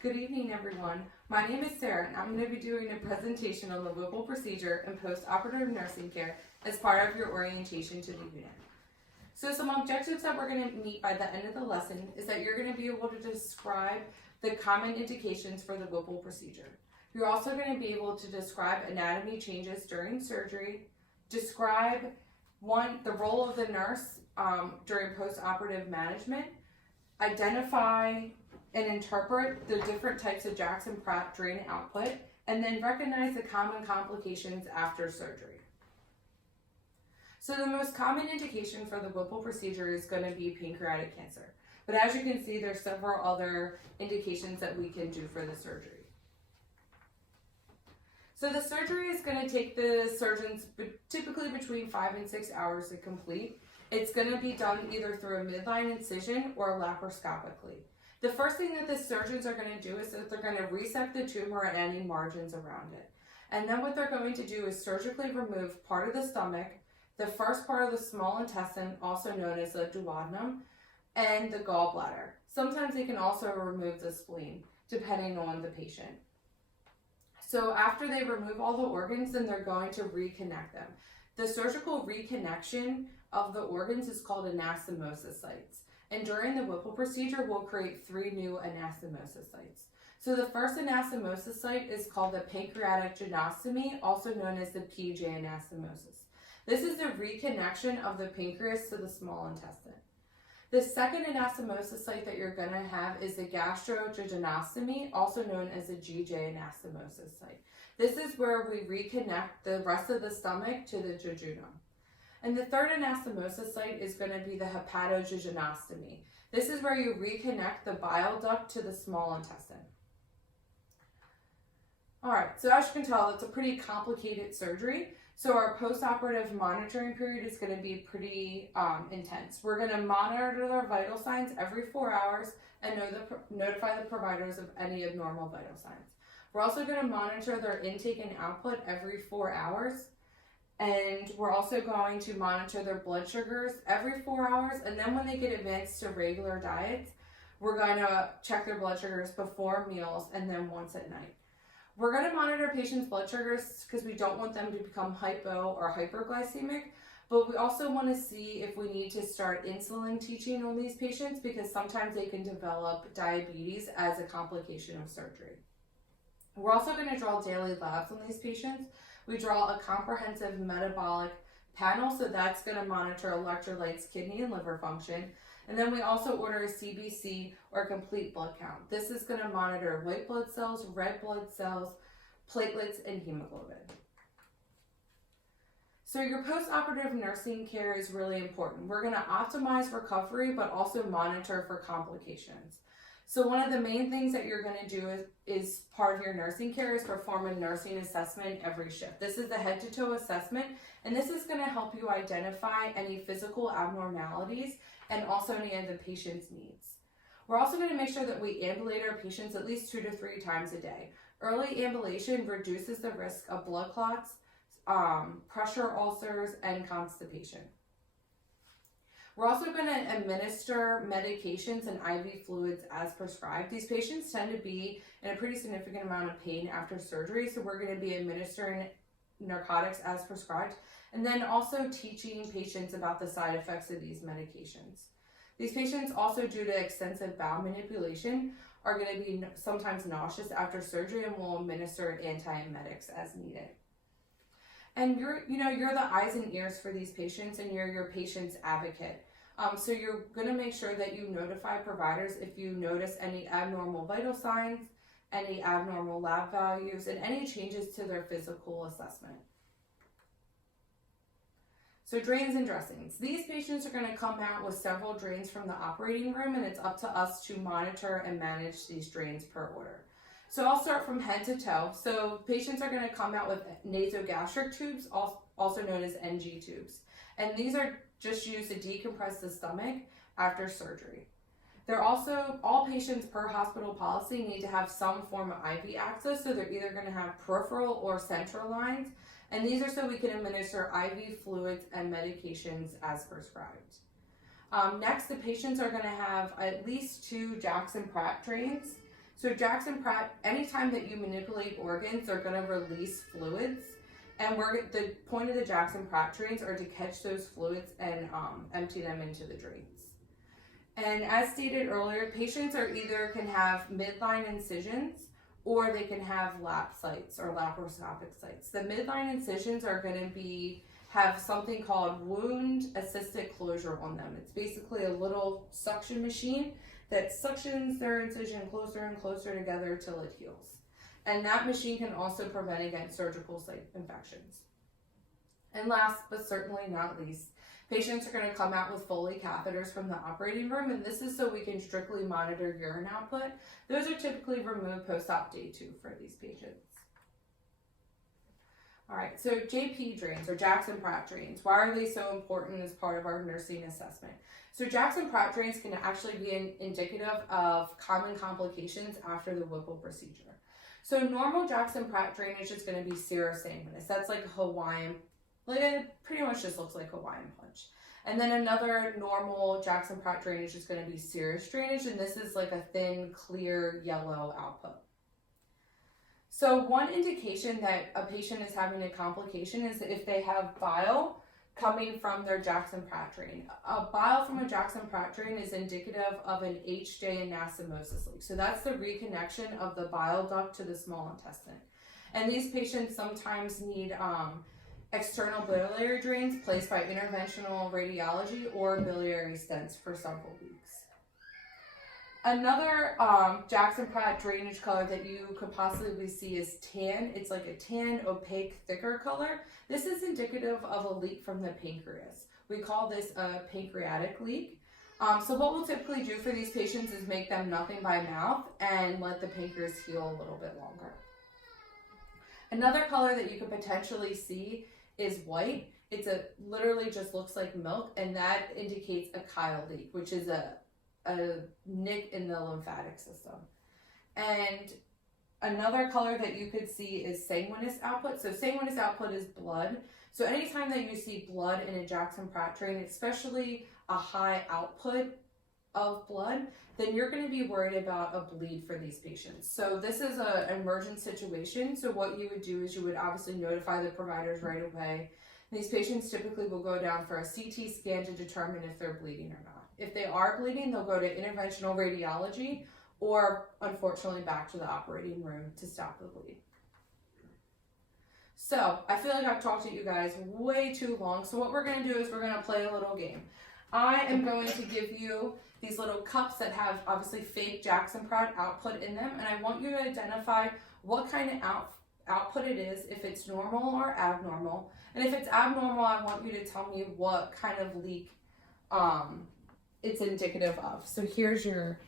Good evening, everyone. My name is Sarah, and I'm going to be doing a presentation on the Whipple procedure and post-operative nursing care as part of your orientation to the unit. So some objectives that we're going to meet by the end of the lesson is that you're going to be able to describe the common indications for the Whipple procedure. You're also going to be able to describe anatomy changes during surgery, describe the role of the nurse during post-operative management, identify and interpret the different types of Jackson Pratt drain output, and then recognize the common complications after surgery. So the most common indication for the Whipple procedure is going to be pancreatic cancer. But as you can see, there's several other indications that we can do for the surgery. So the surgery is going to take the surgeons typically between 5 and 6 hours to complete. It's going to be done either through a midline incision or laparoscopically. The first thing that the surgeons are going to do is that they're going to resect the tumor and any margins around it. And then what they're going to do is surgically remove part of the stomach, the first part of the small intestine, also known as the duodenum, and the gallbladder. Sometimes they can also remove the spleen, depending on the patient. So after they remove all the organs, then they're going to reconnect them. The surgical reconnection of the organs is called anastomosis sites. And during the Whipple procedure, we'll create 3 new anastomosis sites. So the first anastomosis site is called the pancreatic gynostomy, also known as the PJ anastomosis. This is the reconnection of the pancreas to the small intestine. The second anastomosis site that you're going to have is the gastrojejunostomy, also known as the GJ anastomosis site. This is where we reconnect the rest of the stomach to the jejunum. And the third anastomosis site is going to be the hepatojejunostomy. This is where you reconnect the bile duct to the small intestine. Alright, so as you can tell, it's a pretty complicated surgery. So our post-operative monitoring period is going to be pretty intense. We're going to monitor their vital signs every 4 hours and notify the providers of any abnormal vital signs. We're also going to monitor their intake and output every 4 hours. And we're also going to monitor their blood sugars every 4 hours. And then when they get advanced to regular diets, we're going to check their blood sugars before meals and then once at night. We're going to monitor patients' blood sugars because we don't want them to become hypo or hyperglycemic. But we also want to see if we need to start insulin teaching on these patients because sometimes they can develop diabetes as a complication of surgery. We're also going to draw daily labs on these patients. We draw a comprehensive metabolic panel, so that's going to monitor electrolytes, kidney, and liver function. And then we also order a CBC or complete blood count. This is going to monitor white blood cells, red blood cells, platelets, and hemoglobin. So your post-operative nursing care is really important. We're going to optimize recovery, but also monitor for complications. So one of the main things that you're going to do is part of your nursing care is perform a nursing assessment every shift. This is the head-to-toe assessment, and this is going to help you identify any physical abnormalities and also any of the patient's needs. We're also going to make sure that we ambulate our patients at least 2 to 3 times a day. Early ambulation reduces the risk of blood clots, pressure ulcers, and constipation. We're also going to administer medications and IV fluids as prescribed. These patients tend to be in a pretty significant amount of pain after surgery, so we're going to be administering narcotics as prescribed, and then also teaching patients about the side effects of these medications. These patients also, due to extensive bowel manipulation, are going to be sometimes nauseous after surgery, and will administer antiemetics as needed. And you're the eyes and ears for these patients, and you're your patient's advocate. So you're going to make sure that you notify providers if you notice any abnormal vital signs, any abnormal lab values, and any changes to their physical assessment. So drains and dressings. These patients are going to come out with several drains from the operating room, and it's up to us to monitor and manage these drains per order. So I'll start from head to toe. So patients are going to come out with nasogastric tubes, also known as NG tubes. And these are just used to decompress the stomach after surgery. They're also, all patients per hospital policy need to have some form of IV access, so they're either going to have peripheral or central lines, and these are so we can administer IV fluids and medications as prescribed. Next, the patients are going to have at least 2 Jackson Pratt drains. So Jackson-Pratt, anytime that you manipulate organs, they're going to release fluids. And the point of the Jackson-Pratt drains are to catch those fluids and empty them into the drains. And as stated earlier, patients either can have midline incisions or they can have lap sites or laparoscopic sites. The midline incisions are going to have something called wound assisted closure on them. It's basically a little suction machine that suctions their incision closer and closer together till it heals. And that machine can also prevent against surgical site infections. And last but certainly not least, patients are going to come out with Foley catheters from the operating room, and this is so we can strictly monitor urine output. Those are typically removed post-op day 2 for these patients. All right, so JP drains or Jackson-Pratt drains. Why are they so important as part of our nursing assessment? So Jackson-Pratt drains can actually be indicative of common complications after the Whipple procedure. So normal Jackson-Pratt drainage is going to be serosanguinous. That's like a Hawaiian, it pretty much just looks like Hawaiian punch. And then another normal Jackson-Pratt drainage is going to be serous drainage, and this is like a thin, clear, yellow output. So one indication that a patient is having a complication is if they have bile coming from their Jackson-Pratt drain. A bile from a Jackson-Pratt drain is indicative of an HJ anastomosis leak. So that's the reconnection of the bile duct to the small intestine. And these patients sometimes need external biliary drains placed by interventional radiology or biliary stents for several weeks. Another Jackson-Pratt drainage color that you could possibly see is tan. It's like a tan, opaque, thicker color. This is indicative of a leak from the pancreas. We call this a pancreatic leak. So what we'll typically do for these patients is make them nothing by mouth and let the pancreas heal a little bit longer. Another color that you could potentially see is white. Literally just looks like milk, and that indicates a chyle leak, which is a nick in the lymphatic system. And another color that you could see is sanguinous output. So sanguinous output is blood. So anytime that you see blood in a Jackson-Pratt drain, especially a high output of blood, then you're going to be worried about a bleed for these patients. So this is an emergent situation. So what you would do is you would obviously notify the providers right away. These patients typically will go down for a CT scan to determine if they're bleeding or not. If they are bleeding, they'll go to interventional radiology or, unfortunately, back to the operating room to stop the bleed. So, I feel like I've talked to you guys way too long. So what we're going to do is we're going to play a little game. I am going to give you these little cups that have, obviously, fake Jackson-Pratt output in them. And I want you to identify what kind of output it is, if it's normal or abnormal. And if it's abnormal, I want you to tell me what kind of leak it's indicative of. So here's your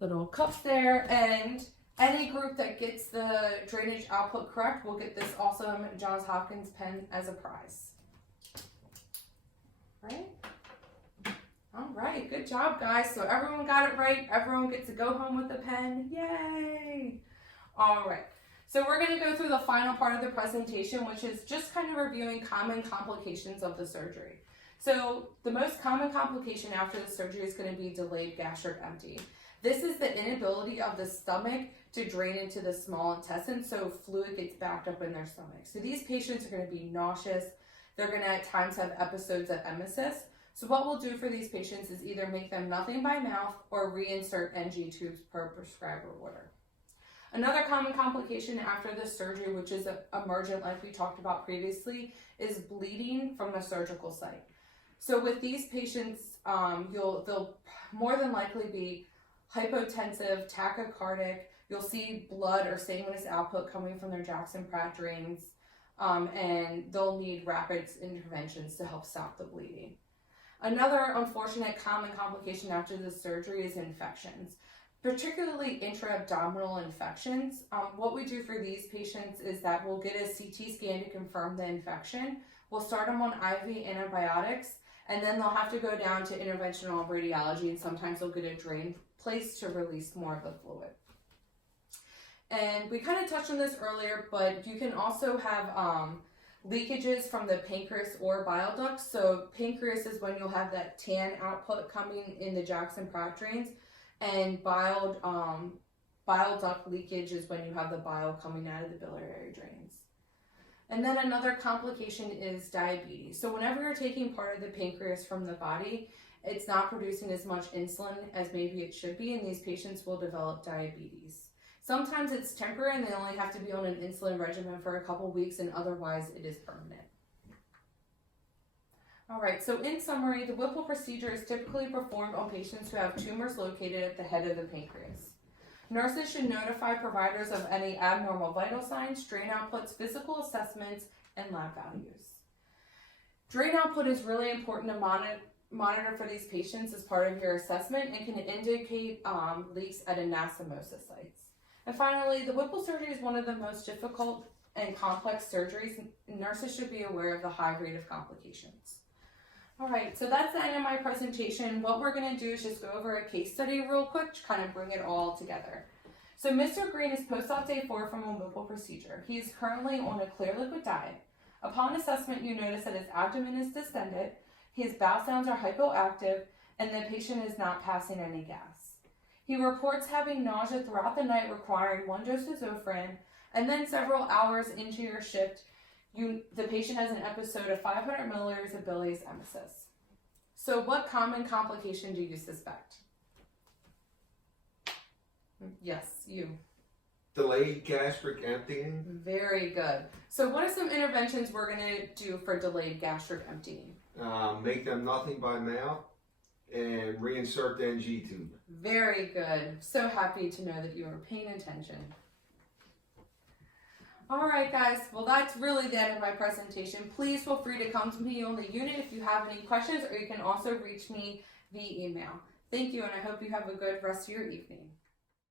little cups there, and any group that gets the drainage output correct will get this awesome Johns Hopkins pen as a prize. Right? All right, good job, guys. So everyone got it right. Everyone gets to go home with a pen. Yay! All right. So we're going to go through the final part of the presentation, which is just kind of reviewing common complications of the surgery. So the most common complication after the surgery is going to be delayed gastric emptying. This is the inability of the stomach to drain into the small intestine, so fluid gets backed up in their stomach. So these patients are going to be nauseous. They're going to at times have episodes of emesis. So what we'll do for these patients is either make them nothing by mouth or reinsert NG tubes per prescriber order. Another common complication after the surgery, which is emergent like we talked about previously, is bleeding from the surgical site. So with these patients, they'll more than likely be hypotensive, tachycardic. You'll see blood or sanguinous output coming from their Jackson-Pratt drains, and they'll need rapid interventions to help stop the bleeding. Another unfortunate common complication after the surgery is infections, particularly intra-abdominal infections. What we do for these patients is that we'll get a CT scan to confirm the infection. We'll start them on IV antibiotics, and then they'll have to go down to interventional radiology, and sometimes they'll get a drain placed to release more of the fluid. And we kind of touched on this earlier, but you can also have leakages from the pancreas or bile ducts. So pancreas is when you'll have that tan output coming in the Jackson-Pratt drains, and bile bile duct leakage is when you have the bile coming out of the biliary drains. And then another complication is diabetes. So whenever you're taking part of the pancreas from the body, it's not producing as much insulin as maybe it should be, and these patients will develop diabetes. Sometimes it's temporary and they only have to be on an insulin regimen for a couple weeks, and otherwise it is permanent. All right, so in summary, the Whipple procedure is typically performed on patients who have tumors located at the head of the pancreas. Nurses should notify providers of any abnormal vital signs, drain outputs, physical assessments, and lab values. Drain output is really important to monitor for these patients as part of your assessment and can indicate leaks at anastomosis sites. And finally, the Whipple surgery is one of the most difficult and complex surgeries. Nurses should be aware of the high rate of complications. All right, so that's the end of my presentation. What we're going to do is just go over a case study real quick to kind of bring it all together. So Mr. Green is post-op day 4 from a Whipple procedure. He is currently on a clear liquid diet. Upon assessment, you notice that his abdomen is distended, his bowel sounds are hypoactive, and the patient is not passing any gas. He reports having nausea throughout the night requiring 1 dose of Zofran, and then several hours into your shift, the patient has an episode of 500 milliliters of bilious emesis. So what common complication do you suspect? Yes, you. Delayed gastric emptying. Very good. So what are some interventions we're going to do for delayed gastric emptying? Make them nothing by mouth and reinsert the NG tube. Very good. So happy to know that you are paying attention. All right, guys. Well, that's really the end of my presentation. Please feel free to come to me on the unit if you have any questions, or you can also reach me via email. Thank you, and I hope you have a good rest of your evening.